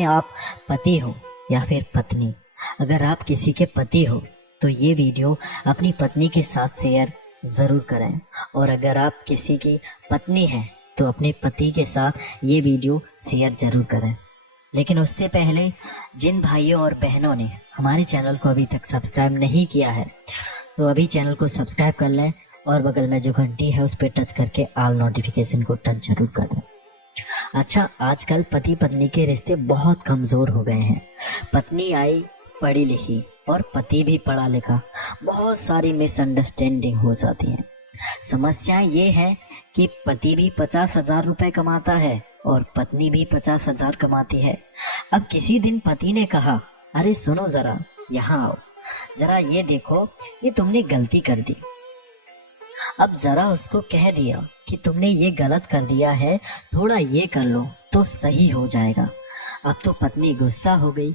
चाहे आप पति हो या फिर पत्नी, अगर आप किसी के पति हो तो ये वीडियो अपनी पत्नी के साथ शेयर ज़रूर करें, और अगर आप किसी की पत्नी हैं तो अपने पति के साथ ये वीडियो शेयर ज़रूर करें। लेकिन उससे पहले जिन भाइयों और बहनों ने हमारे चैनल को अभी तक सब्सक्राइब नहीं किया है तो अभी चैनल को सब्सक्राइब कर लें और बगल में जो घंटी है उस पर टच करके ऑल नोटिफिकेशन को टच जरूर कर दें। अच्छा, आजकल पति पत्नी के रिश्ते बहुत कमज़ोर हो गए हैं। पत्नी आई पढ़ी लिखी और पति भी पढ़ा लिखा, बहुत सारी मिसअंडरस्टैंडिंग हो जाती है। समस्या ये है कि पति भी 50,000 रुपये कमाता है और पत्नी भी 50,000 कमाती है। अब किसी दिन पति ने कहा, अरे सुनो ज़रा, यहाँ आओ, ज़रा ये देखो, ये तुमने गलती कर दी। अब ज़रा उसको कह दिया कि तुमने ये गलत कर दिया है, थोड़ा ये कर लो तो सही हो जाएगा। अब तो पत्नी गुस्सा हो गई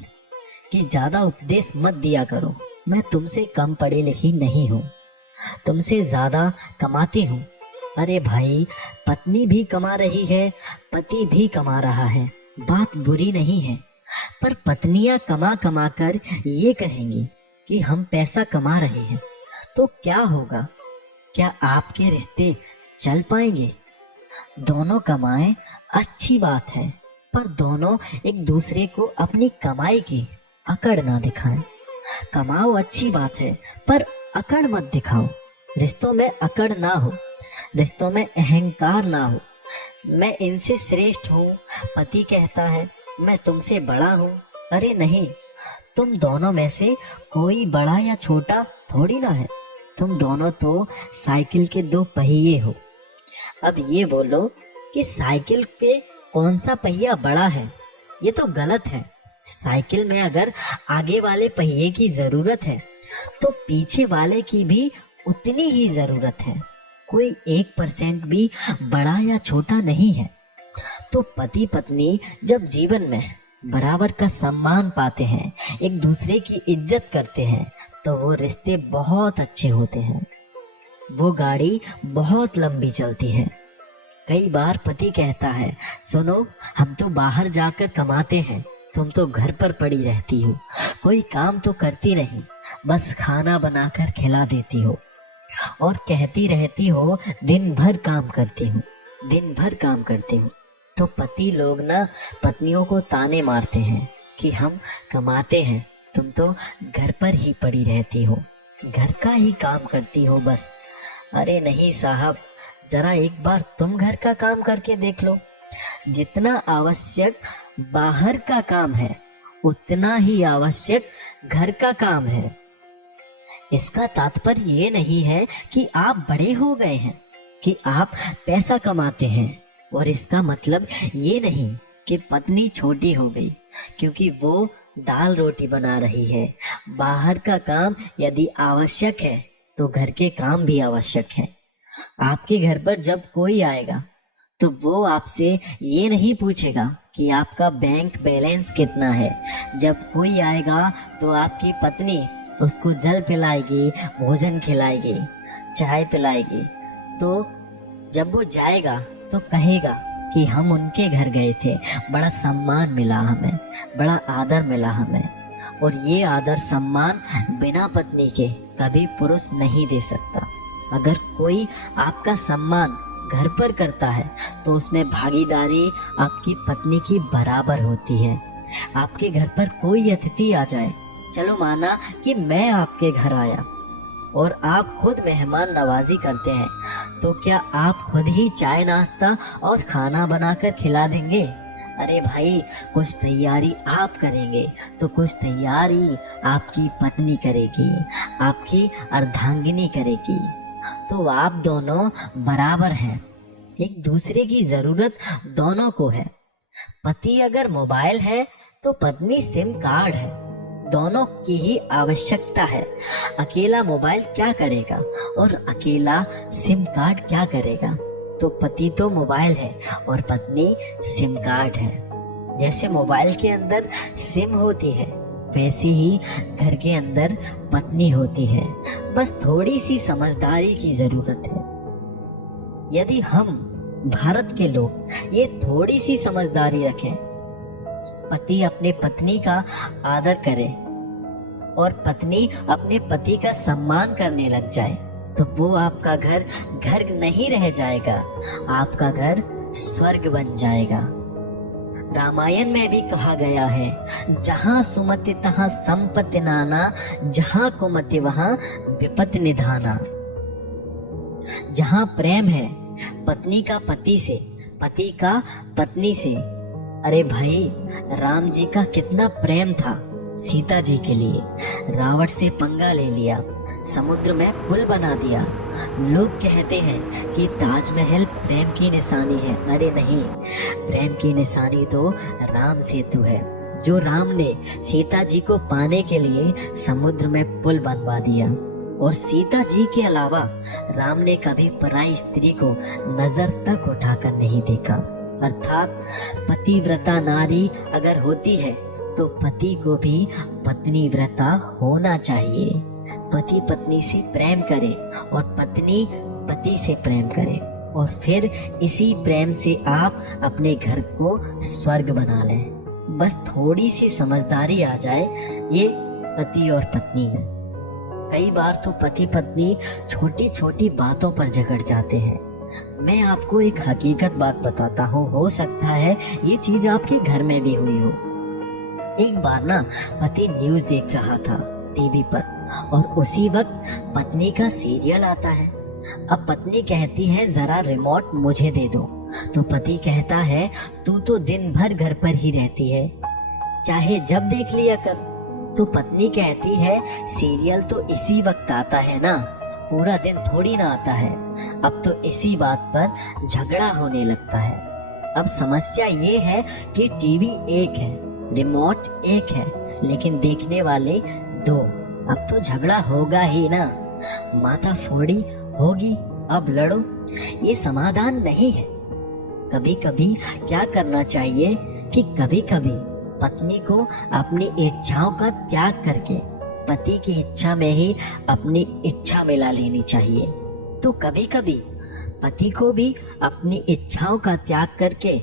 कि ज़्यादा उपदेश मत दिया करो, मैं तुमसे कम पढ़ी लिखी नहीं हूँ, तुमसे ज़्यादा कमाती हूँ। अरे भाई, पत्नी भी कमा रही है, पति भी कमा रहा है, बात बुरी नहीं है, पर पत्नियां कमा कमा कर ये कहेंगी कि हम पैसा कमा रहे हैं तो क्या होगा? क्या आपके रिश्ते चल पाएंगे? दोनों कमाएं, अच्छी बात है, पर दोनों एक दूसरे को अपनी कमाई की अकड़ ना दिखाएं। कमाओ, अच्छी बात है, पर अकड़ मत दिखाओ। रिश्तों में अकड़ ना हो, रिश्तों में अहंकार ना हो। मैं इनसे श्रेष्ठ हूँ, पति कहता है, मैं तुमसे बड़ा हूँ। अरे नहीं, तुम दोनों में से कोई बड़ा या छोटा थोड़ी ना है, तुम दोनों तो साइकिल के दो पहिए हो। अब ये बोलो कि साइकिल के कौन सा पहिया बड़ा है, ये तो गलत है। साइकिल में अगर आगे वाले पहिए की ज़रूरत है तो पीछे वाले की भी उतनी ही ज़रूरत है। कोई 1% भी बड़ा या छोटा नहीं है। तो पति पत्नी जब जीवन में बराबर का सम्मान पाते हैं, एक दूसरे की इज्जत करते हैं, तो वो रिश्ते बहुत अच्छे होते हैं, वो गाड़ी बहुत लंबी चलती है। कई बार पति कहता है, सुनो, हम तो बाहर जाकर कमाते हैं, तुम तो घर पर पड़ी रहती हो, कोई काम तो करती नहीं, बस खाना बनाकर खिला देती हो और कहती रहती हो दिन भर काम करती हूँ, दिन भर काम करती हूँ। तो पति लोग ना पत्नियों को ताने मारते हैं कि हम कमाते हैं, तुम तो घर पर ही पड़ी रहती हो, घर का ही काम करती हो बस। अरे नहीं साहब, जरा एक बार तुम घर का काम करके देख लो। जितना आवश्यक बाहर का काम है उतना ही आवश्यक घर का काम है। इसका तात्पर्य ये नहीं है कि आप बड़े हो गए हैं, कि आप पैसा कमाते हैं, और इसका मतलब ये नहीं कि पत्नी छोटी हो गई क्योंकि वो दाल रोटी बना रही है। बाहर का काम यदि आवश्यक है तो घर के काम भी आवश्यक है। आपके घर पर जब कोई आएगा तो वो आपसे ये नहीं पूछेगा कि आपका बैंक बैलेंस कितना है। जब कोई आएगा तो आपकी पत्नी उसको जल पिलाएगी, भोजन खिलाएगी, चाय पिलाएगी। तो जब वो जाएगा तो कहेगा कि हम उनके घर गए थे, बड़ा सम्मान मिला हमें, बड़ा आदर मिला हमें। और ये आदर सम्मान बिना पत्नी के कभी पुरुष नहीं दे सकता। अगर कोई आपका सम्मान घर पर करता है तो उसमें भागीदारी आपकी पत्नी की बराबर होती है। आपके घर पर कोई अतिथि आ जाए, चलो माना कि मैं आपके घर आया और आप खुद मेहमान नवाजी करते हैं, तो क्या आप खुद ही चाय नाश्ता और खाना बनाकर खिला देंगे? अरे भाई, कुछ तैयारी आप करेंगे तो कुछ तैयारी आपकी पत्नी करेगी, आपकी अर्धांगिनी करेगी। तो आप दोनों बराबर हैं, एक दूसरे की जरूरत दोनों को है। पति अगर मोबाइल है तो पत्नी सिम कार्ड है, दोनों की ही आवश्यकता है। अकेला मोबाइल क्या करेगा और अकेला सिम कार्ड क्या करेगा? तो पति तो मोबाइल है और पत्नी सिम कार्ड है। जैसे मोबाइल के अंदर सिम होती है, वैसे ही घर के अंदर पत्नी होती है। बस थोड़ी सी समझदारी की जरूरत है। यदि हम भारत के लोग ये थोड़ी सी समझदारी रखें पति अपने पत्नी का आदर करे और पत्नी अपने पति का सम्मान करने लग जाए तो वो आपका घर घर नहीं रह जाएगा, आपका घर स्वर्ग बन जाएगा। रामायण में भी कहा गया है, जहां सुमति तहां संपत्ति नाना, जहां कुमति वहां विपत्ति निधाना। जहां प्रेम है पत्नी का पति से, पति का पत्नी से। अरे भाई, राम जी का कितना प्रेम था सीता जी के लिए। रावण से पंगा ले लिया, समुद्र में पुल बना दिया। लोग कहते हैं कि ताजमहल प्रेम की निशानी है। अरे नहीं, प्रेम की निशानी तो राम सेतु है, जो राम ने सीता जी को पाने के लिए समुद्र में पुल बनवा दिया। और सीता जी के अलावा राम ने कभी पराई स्त्री को नजर तक उठाकर नहीं देखा। अर्थात पतिव्रता नारी अगर होती है तो पति को भी पत्नी व्रता होना चाहिए। पति पत्नी से प्रेम करे और पत्नी पति से प्रेम करे, और फिर इसी प्रेम से आप अपने घर को स्वर्ग बना लें। बस थोड़ी सी समझदारी आ जाए ये पति और पत्नी में। कई बार तो पति पत्नी छोटी छोटी बातों पर झगड़ जाते हैं। मैं आपको एक हकीकत बात बताता हूँ, हो सकता है ये चीज आपके घर में भी हुई हो। एक बार ना पति न्यूज देख रहा था टीवी पर, और उसी वक्त पत्नी का सीरियल आता है। अब पत्नी कहती है जरा रिमोट मुझे दे दो, तो पति कहता है तू तो दिन भर घर पर ही रहती है, चाहे जब देख लिया कर। तो पत्नी कहती है सीरियल तो इसी वक्त आता है ना, पूरा दिन थोड़ी ना आता है। अब तो इसी बात पर झगड़ा होने लगता है। अब समस्या ये है कि टीवी एक है, रिमोट एक है, लेकिन देखने वाले दो। अब तो झगड़ा होगा ही ना, माथा फोड़ी होगी, अब लड़ो। ये समाधान नहीं है। कभी कभी क्या करना चाहिए कि कभी कभी पत्नी को अपनी इच्छाओं का त्याग करके पति की इच्छा में ही अपनी इच्छा मिला लेनी चाहिए। तो कभी कभी पति को भी अपनी इच्छाओं का त्याग करके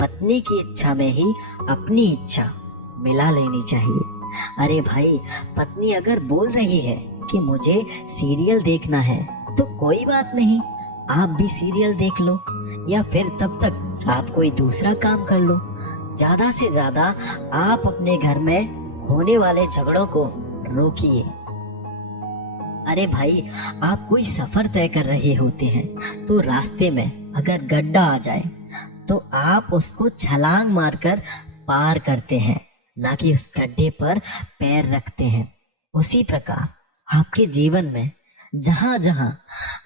पत्नी की इच्छा में ही अपनी इच्छा मिला लेनी चाहिए। अरे भाई, पत्नी अगर बोल रही है कि मुझे सीरियल देखना है तो कोई बात नहीं, आप भी सीरियल देख लो, या फिर तब तक आप कोई दूसरा काम कर लो। ज्यादा से ज्यादा आप अपने घर में होने वाले झगड़ों को रोकिए। अरे भाई, आप कोई सफर तय कर रहे होते हैं तो रास्ते में अगर गड्ढा आ जाए तो आप उसको छलांग मारकर पार करते हैं, ना कि उस गड्ढे पर पैर रखते हैं। उसी प्रकार आपके जीवन में जहां जहां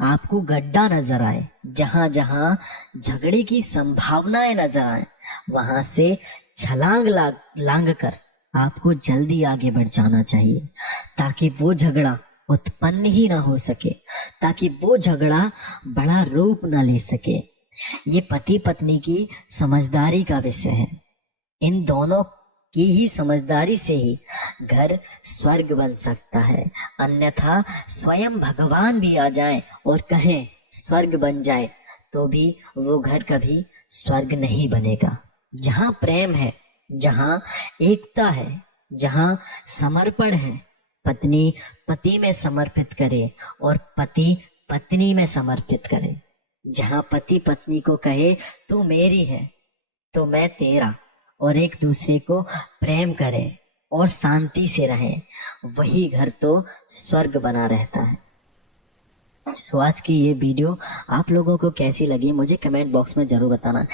आपको गड्ढा नजर आए, जहां जहां झगड़े की संभावनाएं नजर आए, वहां से छलांग लांग कर आपको जल्दी आगे बढ़ जाना चाहिए, ताकि वो झगड़ा उत्पन्न ही ना हो सके, ताकि वो झगड़ा बड़ा रूप ना ले सके। ये पति पत्नी की समझदारी का विषय है। इन दोनों की ही समझदारी से ही घर स्वर्ग बन सकता है, अन्यथा स्वयं भगवान भी आ जाए और कहें स्वर्ग बन जाए तो भी वो घर कभी स्वर्ग नहीं बनेगा। जहाँ प्रेम है, जहाँ एकता है, जहाँ समर्पण है, पत्नी पति में समर्पित करे और पति पत्नी में समर्पित करे। जहाँ पति पत्नी को कहे तू मेरी है तो मैं तेरा, और एक दूसरे को प्रेम करें और शांति से रहें, वही घर तो स्वर्ग बना रहता है। सो आज की ये वीडियो आप लोगों को कैसी लगी मुझे कमेंट बॉक्स में जरूर बताना।